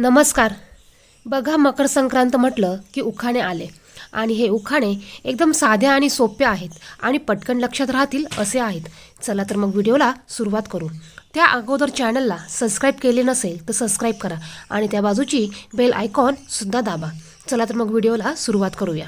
नमस्कार. बघा, मकर संक्रांत म्हटलं की उखाणे आले आणि हे उखाणे एकदम साध्या आणि सोप्या आहेत आणि पटकन लक्षात राहतील असे आहेत. चला तर मग व्हिडिओला सुरुवात करू. त्या अगोदर चॅनलला सबस्क्राईब केले नसेल तर सबस्क्राईब करा आणि त्या बाजूची बेल आयकॉन सुद्धा दाबा. चला तर मग व्हिडिओला सुरुवात करूया.